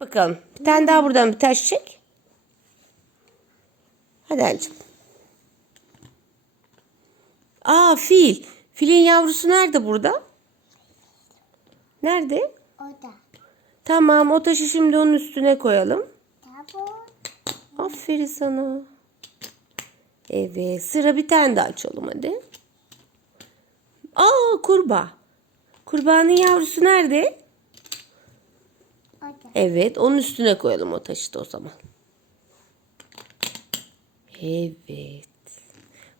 Bakalım. Bir tane daha buradan bir taş çek. Hadi anneciğim. Aa fil. Filin yavrusu nerede burada? Nerede? Orada. Tamam o taşı şimdi onun üstüne koyalım. Aferin sana. Evet sıra bir tane daha açalım hadi. Aa kurbağa. Kurbağanın yavrusu nerede? Evet onun üstüne koyalım o taşı da o zaman. Evet.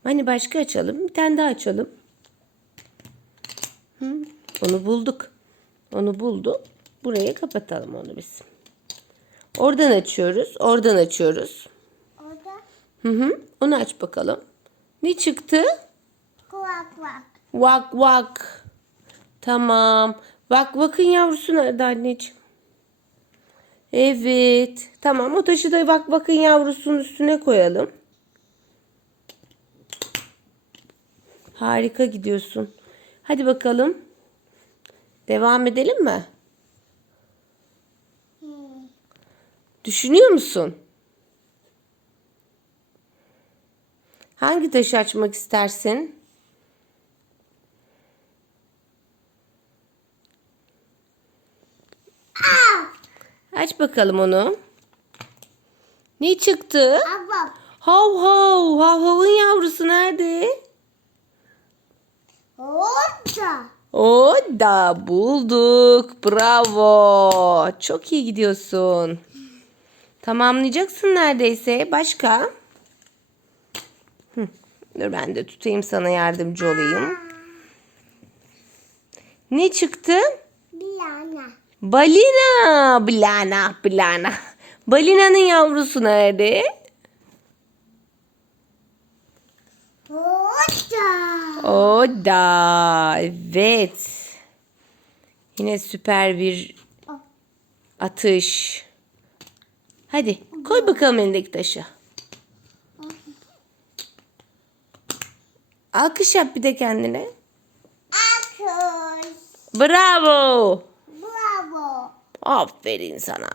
Hani başka açalım. Bir tane daha açalım. Hı, onu bulduk. Onu buldu. Buraya kapatalım onu biz. Oradan açıyoruz. Oradan açıyoruz. Orada. Hı hı. Onu aç bakalım. Ne çıktı? Kulak kulak. Vak vak. Tamam. Vak vakın yavrusu nerede anneciğim? Evet. Tamam o taşı da vak vakın yavrusunun üstüne koyalım. Harika gidiyorsun. Hadi bakalım. Devam edelim mi? Hmm. Düşünüyor musun? Hangi taşı açmak istersin? Aç bakalım onu. Ne çıktı? Hav hav. Hav havın yavrusu nerede? Orada. O da bulduk. Bravo. Çok iyi gidiyorsun. Tamamlayacaksın neredeyse. Başka? Hı. Dur ben de tutayım sana yardımcı olayım. Ne çıktı? Bilana. Balina. Bilana. Bilana. Balinanın yavrusu nerede? Orada. O da. Evet. Yine süper bir atış. Hadi koy bakalım elindeki taşı. Alkış yap bir de kendine. Bravo. Bravo. Aferin sana.